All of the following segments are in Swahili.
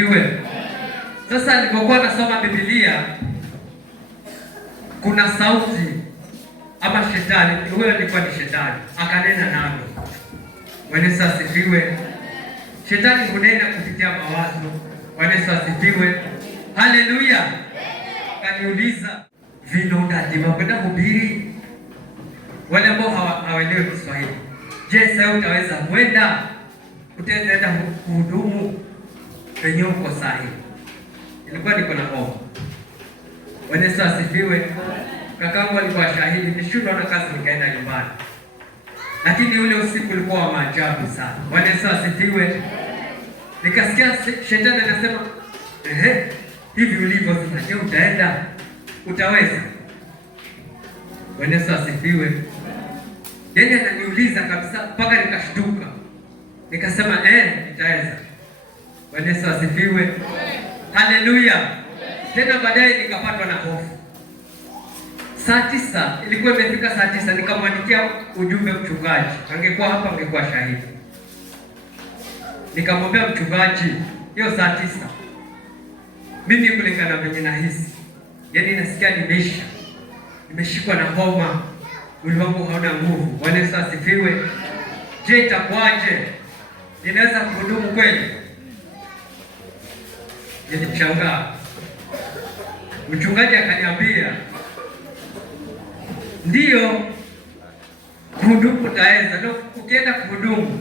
asifiwe. Sasa nilipokuwa nasoma Biblia, kuna sauti ama shetani, huyo alikuwa ni shetani, akanena nami. Bwana Yesu asifiwe. Shetani hunena kupitia mawazo. Bwana Yesu asifiwe. Haleluya. Kaniuliza vinonda kwenda kuhubiri wale ambao hawaelewi Kiswahili. Je, sasa utaweza kwenda? Utaenda kuhudumu penye uko sahihi? Ilikuwa niko na hofu. Bwana Yesu asifiwe. Kakangu alikuwa shahidi, nishindwa na kazi nikaenda nyumbani. Lakini ule usiku ulikuwa wa maajabu sana. Bwana Yesu asifiwe. Nikasikia shetani anasema, hivi ulivyo sasa, je, utaenda? Utaweza? Bwana Yesu asifiwe. Yeye ananiuliza kabisa mpaka nikashtuka. Nikasema nitaweza. Bwana Yesu asifiwe. Haleluya. Tena baadaye nikapatwa na hofu. Saa 9 ilikuwa imefika, saa 9 nikamwandikia ujumbe mchungaji. Angekuwa hapa angekuwa shahidi. Nikamwambia mchungaji, hiyo saa 9 mimi kulingana venye nahisi, yaani nasikia nimeshikwa na homa, mwili wangu hauna nguvu. Bwana Yesu asifiwe. Je, itakuwaje? Ninaweza kuhudumu kweli? Nilishangaa. Mchungaji akaniambia, ndiyo, kuhudumu utaweza. Na ukienda kuhudumu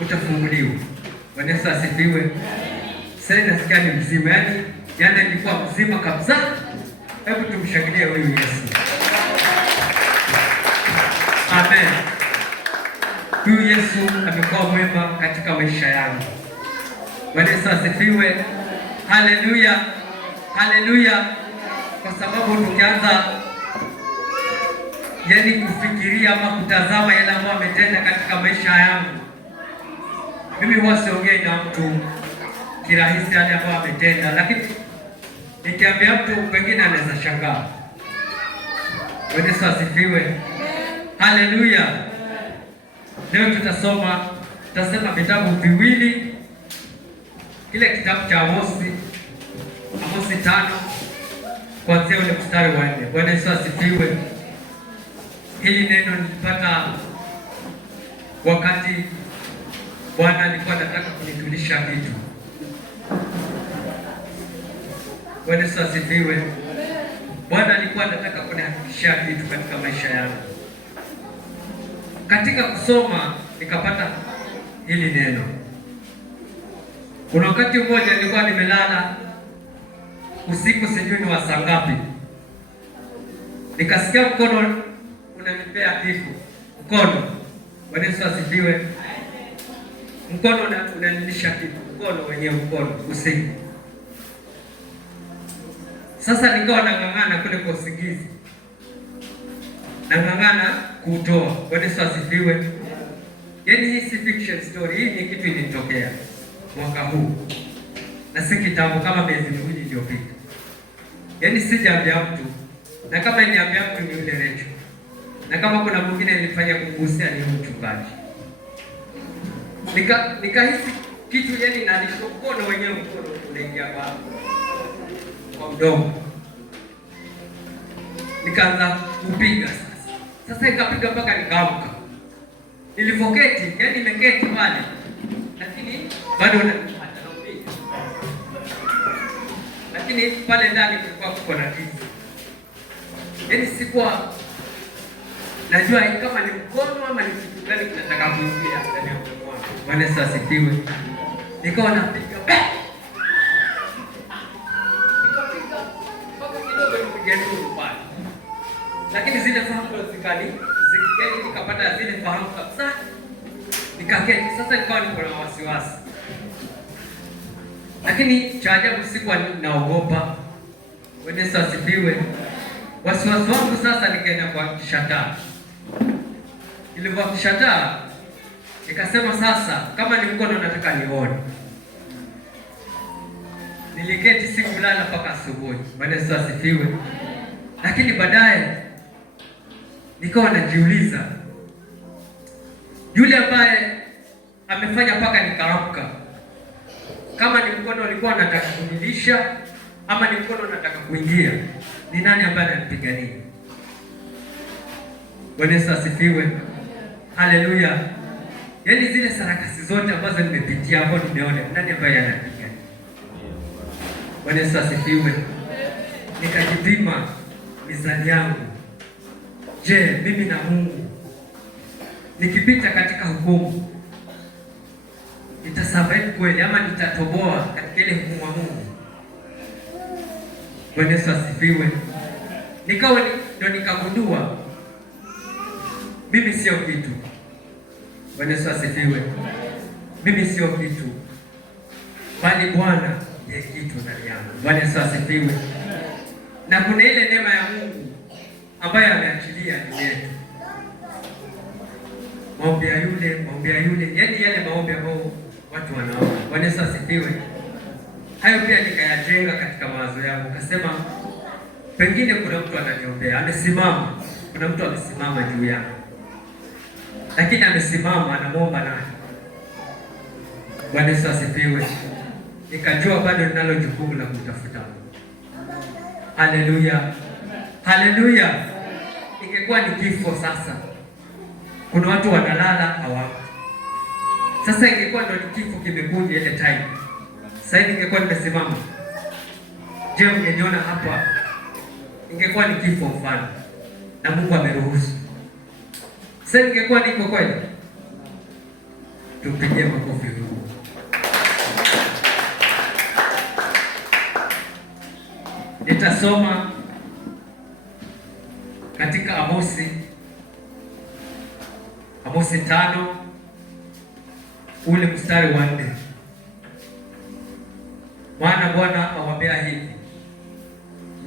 utafunguliwa. Bwana Yesu asifiwe. Sasa nasikia ni mzima, yaani nilikuwa mzima kabisa. Hebu tumshangilie huyu Yesu. Amen. Huyu Yesu amekuwa mwema katika maisha yangu. Bwana Yesu asifiwe. Haleluya. Haleluya. Kwa sababu tukianza yaani kufikiria ama kutazama yale ambayo ametenda katika maisha yangu, mimi huwa siongei na mtu kirahisi yale ambayo ametenda, lakini nikiambia mtu pengine anaweza shangaa. Bwana Yesu asifiwe. Haleluya. Leo tutasema vitabu viwili. Kile kitabu cha Amosi 5 kuanzia ule mstari wa 4. Bwana Yesu asifiwe. Hili neno nilipata wakati Bwana alikuwa anataka kunitulisha kitu. Bwana Yesu asifiwe. Bwana alikuwa anataka kunihakikishia kitu katika maisha yangu. Katika kusoma nikapata hili neno. Kuna wakati mmoja nilikuwa nimelala usiku, sijui ni wa saa ngapi, nikasikia mkono unanipea kifu. Mkono. Bwana Yesu asifiwe. Mkono unanilisha kifu. Mkono wenyewe, mkono usiku. Sasa nikawa nang'ang'ana kule kwa usingizi, nang'ang'ana kutoa. Bwana Yesu asifiwe. Yaani hii si fiction story, hii ni kitu ilitokea mwaka huu na si kitambo, kama miezi miwili iliyopita. Yaani sijaambia mtu, na kama niambia mtu ni yule Recho, na kama kuna mwingine nilifanya kugusia ni mchungaji. Nikahisi kitu, yaani nalisha mkono wenyewe, mkono unaingia kwa mdomo. Nikaanza kupiga sasa ikapiga mpaka nikaamka. Nilipoketi, yaani nimeketi pale, lakini bado napiga. Lakini pale ndani kulikuwa kuko na giza. Yaani sikuwa najua kama ni mkono ama ni kitu gani kinataka kuingia ndani ya mkono wangu. Bwana Yesu asifiwe. Nikawa napiga. Lakini zile fahamu nikapata zile fahamu kabisa. Nikaketi. Sasa nikawa niko na wasiwasi. Lakini cha ajabu sikuwa naogopa. Bwana Yesu asifiwe. Wasiwasi wangu sasa nikaenda kwa shataa. Ilikuwa shataa, nikasema sasa kama ni mkono nataka nione. Niliketi sikulala mpaka asubuhi. Bwana Yesu asifiwe. Lakini baadaye nikawa najiuliza, yule ambaye amefanya mpaka nikaamka, Kama ni mkono ulikuwa unataka kunilisha ama ni mkono unataka kuingia, ni nani ambaye ananipigania? Bwana Yesu asifiwe. Haleluya. Yaani zile sarakasi zote ambazo nimepitia hapo, nimeona nani ambaye ananipigania. Bwana Yesu asifiwe. Nikajipima mizani yangu. Je, mimi na Mungu nikipita katika hukumu nitasamehe kweli ama nitatoboa katika ile hukumu ya Mungu? Bwana Yesu asifiwe. Nikawa ndio nikagundua mimi sio kitu. Bwana Yesu asifiwe. Mimi sio kitu, bali Bwana ndiye kitu ndani yangu. Bwana Yesu asifiwe. Na kuna ile neema ya Mungu ambayo ameachilia juu yetu. Maombi ya yule, yaani yale maombi ambayo watu wanaomba. Bwana Yesu asifiwe. Hayo pia nikayajenga katika mawazo yangu. Kasema pengine kuna mtu ananiombea, amesimama. Kuna mtu amesimama juu yangu. Lakini amesimama anamuomba nani? Bwana Yesu asifiwe. Nikajua bado ninalo jukumu la kutafuta. Haleluya. Haleluya. Ingekuwa ni kifo sasa. Kuna watu wanalala hawapo. Sasa ingekuwa ndio kifo kimekuja ile time. Sasa ningekuwa nimesimama. Je, ungeniona hapa? Ingekuwa ni kifo mfano. Na Mungu ameruhusu. Sasa ningekuwa niko kweli. Tupigie makofi huu. Nitasoma katika Amosi 5 ule mstari wa 4. Maana Bwana awaambia hivi,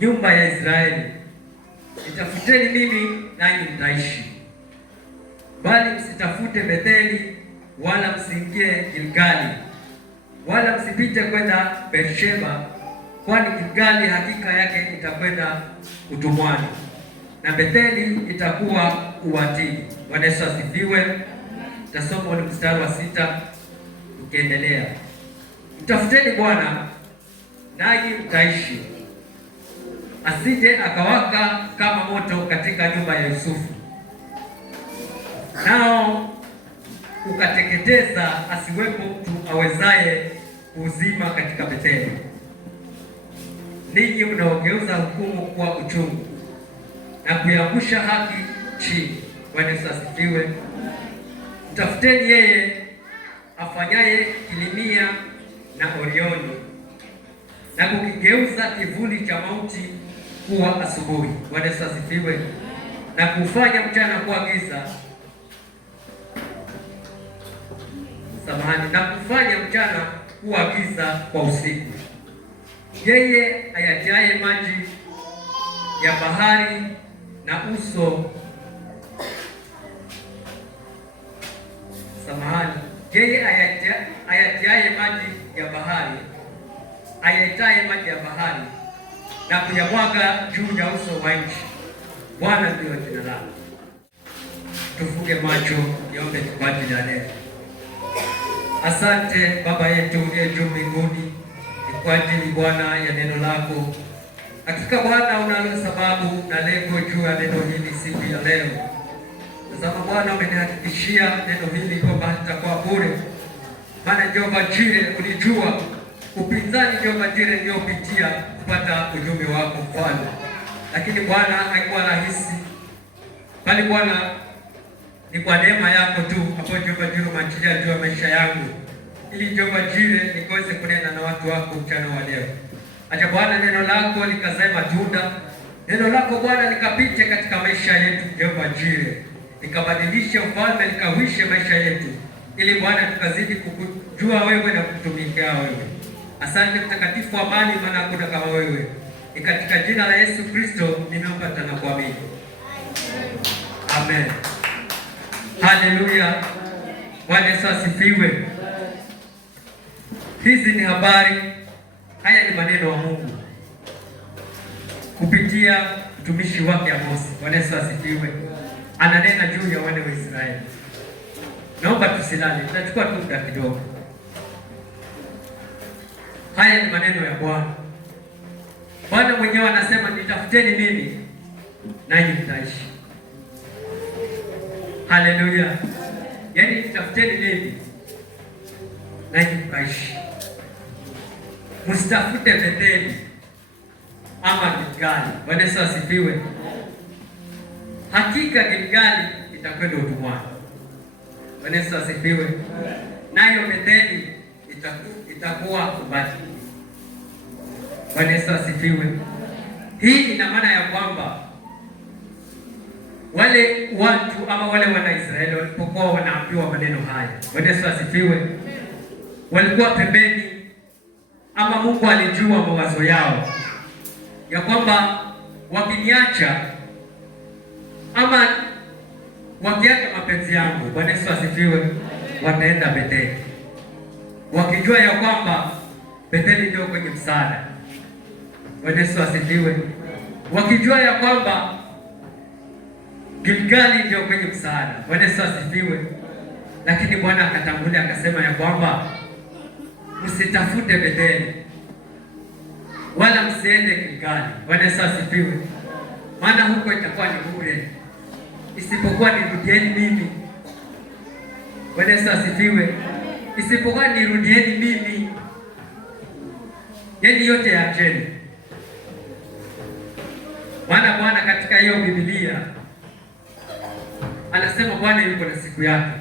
nyumba ya Israeli, nitafuteni mimi nanyi mtaishi, bali msitafute Betheli wala msiingie Gilgali wala msipite kwenda Beersheba, kwani Gilgali hakika yake itakwenda utumwani na Betheli itakuwa uwatini. Bwana Yesu asifiwe. Tasoma ule mstari wa 6 ukiendelea. Mtafuteni Bwana nanyi mtaishi, asije akawaka kama moto katika nyumba ya Yusufu, nao ukateketeza, asiwepo mtu awezaye kuuzima katika Betheli. Ninyi mnaogeuza hukumu kuwa uchungu na kuiangusha haki chini. Bwana Yesu asifiwe. Mtafuteni yeye afanyaye Kilimia na Orioni na kukigeuza kivuli cha mauti kuwa asubuhi. Bwana Yesu asifiwe. Na kufanya mchana kuwa giza. Na kufanya mchana kuwa giza kwa usiku. Yeye ayatiaye maji ya bahari na uso yeye ayatiaye maji ya bahari, ayataye maji ya bahari na kuyamwaga juu ya uso wa nchi. Bwana ndiyo jina lake. Tufunge macho, niombe kwa ajili ya neno. Asante Baba yetu uliye juu mbinguni, kwa ajili Bwana ya neno lako. Hakika Bwana unalo sababu na lengo juu ya neno hili siku ya leo. Tazama Bwana, umenihakikishia neno hili kwamba litakuwa bure. Maana Jehova Jire, ulijua upinzani Jehova Jire niliopitia kupata ujumbe wako Mfalme. Lakini Bwana haikuwa rahisi, bali Bwana ni kwa neema yako tu hapo Jehova Jire umeachilia juu ya maisha yangu, ili Jehova Jire nikaweze kunena na watu wako mchana wa leo. Acha Bwana neno lako likazae matunda. Neno lako Bwana likapite katika maisha yetu Jehova Jire, likabadilishe Mfalme, likawishe maisha yetu, ili Bwana tukazidi kukujua wewe na kutumikia wewe. Asante Mtakatifu wa amani, maana hakuna kama wewe. Ni katika jina la Yesu Kristo nimeomba na kuamini. Amen. Haleluya. Bwana Yesu asifiwe. Hizi ni habari, haya ni maneno ya Mungu kupitia mtumishi wake Amosi. Bwana Yesu asifiwe. Ananena juu ya wana wa Israeli. Naomba tusilale, tutachukua tu muda kidogo. Haya ni maneno ya Bwana. Bwana mwenyewe anasema nitafuteni mimi nanyi mtaishi. Haleluya! Yaani nitafuteni mimi nanyi mtaishi. Msitafute Betheli ama Gilgali. Bwana Yesu asifiwe. Hakika Gilgali itakwenda utumwani. Bwana Yesu asifiwe. Nayo Betheli itakuwa ubatili. Bwana Yesu asifiwe. Hii ina maana ya kwamba wale watu ama wale wana Israeli walipokuwa wanaambiwa maneno haya, Bwana Yesu asifiwe, walikuwa pembeni, ama Mungu alijua mawazo yao ya kwamba wakiniacha ama wakiacha mapenzi yangu, Bwana Yesu asifiwe, wataenda Betheli, wakijua ya kwamba Betheli ndio kwenye msaada. Bwana Yesu asifiwe, wakijua ya kwamba Gilgali ndio kwenye msaada. Bwana Yesu asifiwe. Lakini Bwana akatangulia akasema ya kwamba msitafute Betheli wala msiende Gilgali. Bwana Yesu asifiwe, maana huko itakuwa ni bure, isipokuwa nirudieni mimi. Bwana Yesu asifiwe, isipokuwa nirudieni mimi, yaani yote yaacheni. Maana Bwana katika hiyo Biblia anasema Bwana yuko na siku yake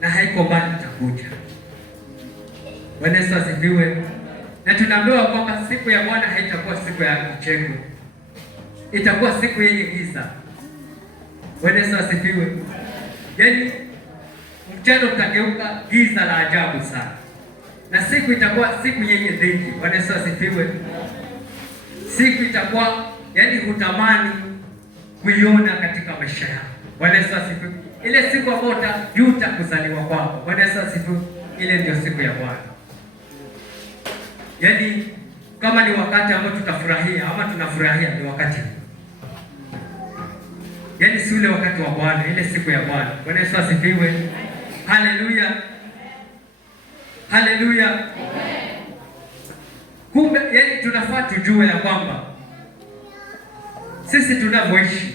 na haiko mbali itakuja. Bwana Yesu asifiwe. Na tunaambiwa kwamba siku ya Bwana haitakuwa siku ya kicheko, itakuwa siku yenye giza. Bwana Yesu asifiwe. Yaani mchana utageuka giza la ajabu sana, na siku itakuwa siku yenye dhiki. Bwana Yesu asifiwe. Siku itakuwa yaani hutamani kuiona katika maisha yako. Bwana Yesu asifiwe. Ile siku ambayo utajuta kuzaliwa kwako. Bwana Yesu asifiwe. Ile ndio siku ya Bwana. Yaani kama ni wakati ambao tutafurahia ama tunafurahia, ni wakati, yaani si ule wakati wa Bwana, ile siku ya Bwana. Bwana Yesu asifiwe. Haleluya, haleluya. Kumbe yaani tunafaa tujue ya kwamba sisi tunavyoishi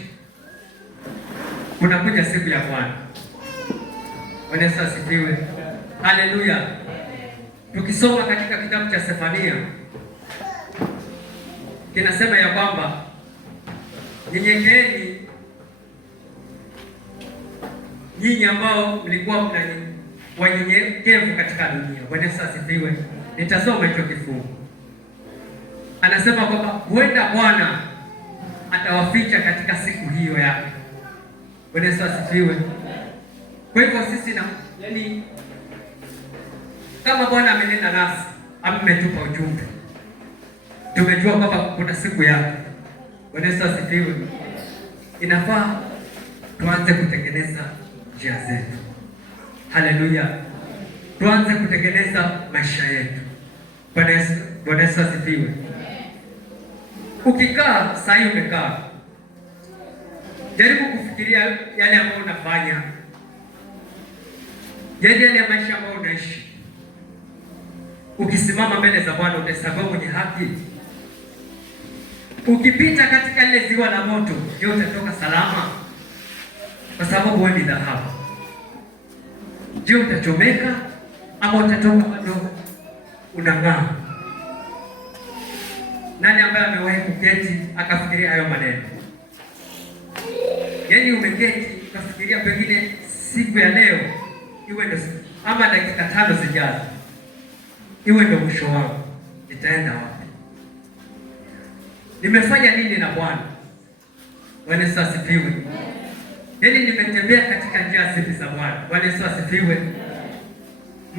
kunakuja siku ya Bwana. Bwana Yesu asifiwe. Haleluya. Tukisoma katika kitabu cha Sefania kinasema ya kwamba nyenyekeeni nyinyi ambao mlikuwa wanyenyekevu katika dunia. Bwana Yesu asifiwe. Nitasoma hicho kifungu. Anasema kwamba huenda Bwana atawaficha katika siku hiyo yake. Bwana Yesu asifiwe. Kwa hivyo sisi yaani kama Bwana amenena nasi, ametupa ujumbe, tumejua kwamba kuna siku yake. Bwana Yesu asifiwe. Inafaa tuanze kutengeneza njia zetu. Haleluya. Tuanze kutengeneza maisha yetu. Bwana Yesu asifiwe. Ukikaa sasa umekaa, jaribu kufikiria yale ambayo unafanya, yale maisha ambayo unaishi. Ukisimama mbele za Bwana utahesabiwa mwenye haki. Ukipita katika lile ziwa la moto, je, utatoka salama? Kwa sababu wewe ni dhahabu. Je, utachomeka ama utatoka bado unang'aa? Nani ambaye amewahi kuketi akafikiria hayo maneno? Yaani umeketi ukafikiria pengine siku ya leo iwe ndio ama dakika 5 zijazo iwe ndio mwisho wangu, nitaenda wapi? Nimefanya nini na Bwana? Bwana Yesu asifiwe. Yaani nimetembea katika njia zipi za Bwana? Bwana Yesu asifiwe.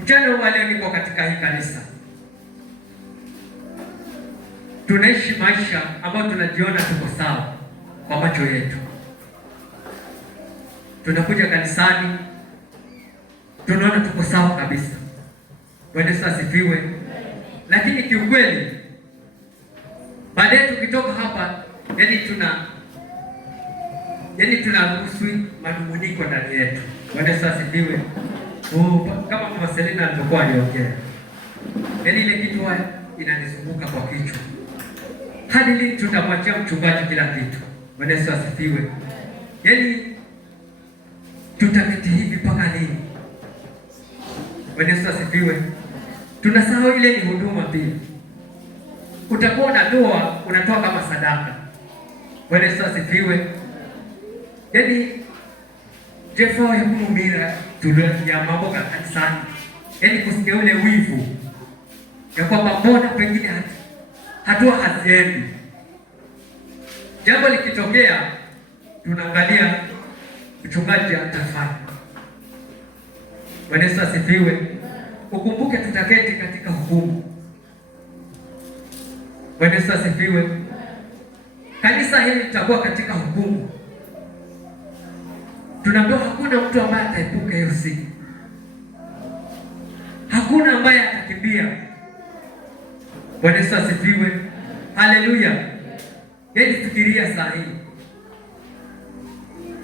Mchana wa leo niko katika hii kanisa, tunaishi maisha ambayo tunajiona tuko sawa kwa macho yetu. Tunakuja kanisani tunaona tuko sawa kabisa. Bwana Yesu asifiwe. Lakini kiukweli baadaye tukitoka hapa, yaani tunaruhusu manunguniko ndani yetu. Bwana Yesu asifiwe. Kama Mama Selina alipokuwa aliongea, Yaani ile kitu inanizunguka kwa kichwa. Hadi lini tutamwachia mchungaji kila kitu? Bwana Yesu asifiwe. Yaani tutaketi hivi mpaka lini? Bwana Yesu asifiwe. Tunasahau ile ni huduma pia. Utakuwa unatoa kama sadaka. Bwana Yesu asifiwe. Yaani Jefo hekumumira ya mambo kanisani. Yaani kusikia ule wivu ya kwamba mbona pengine hatua haziendi. Jambo likitokea tunaangalia mchungaji atafanya. Bwana Yesu asifiwe. Ukumbuke tutaketi katika hukumu. Bwana Yesu asifiwe. Kanisa hili litakuwa katika hukumu. Tunaambiwa hakuna mtu ambaye ataepuka hiyo siku. Hakuna ambaye atakimbia. Bwana Yesu asifiwe. Haleluya. Yaani fikiria saa hii.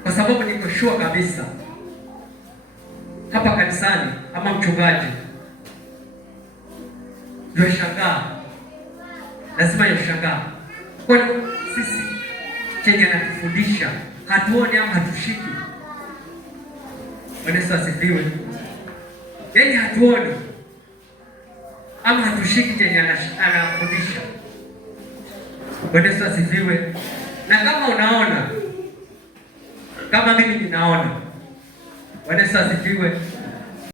Kwa sababu niko sure kabisa hapa kanisani ama mchungaji yoshangaa, lazima yoshangaa. Kwa sisi chenye anatufundisha hatuoni ama hatushiki. Bwana Yesu asifiwe. Yaani hatuoni ama hatushiki chenye anafundisha. Bwana Yesu asifiwe. Na kama unaona, kama mimi ninaona, Bwana Yesu asifiwe,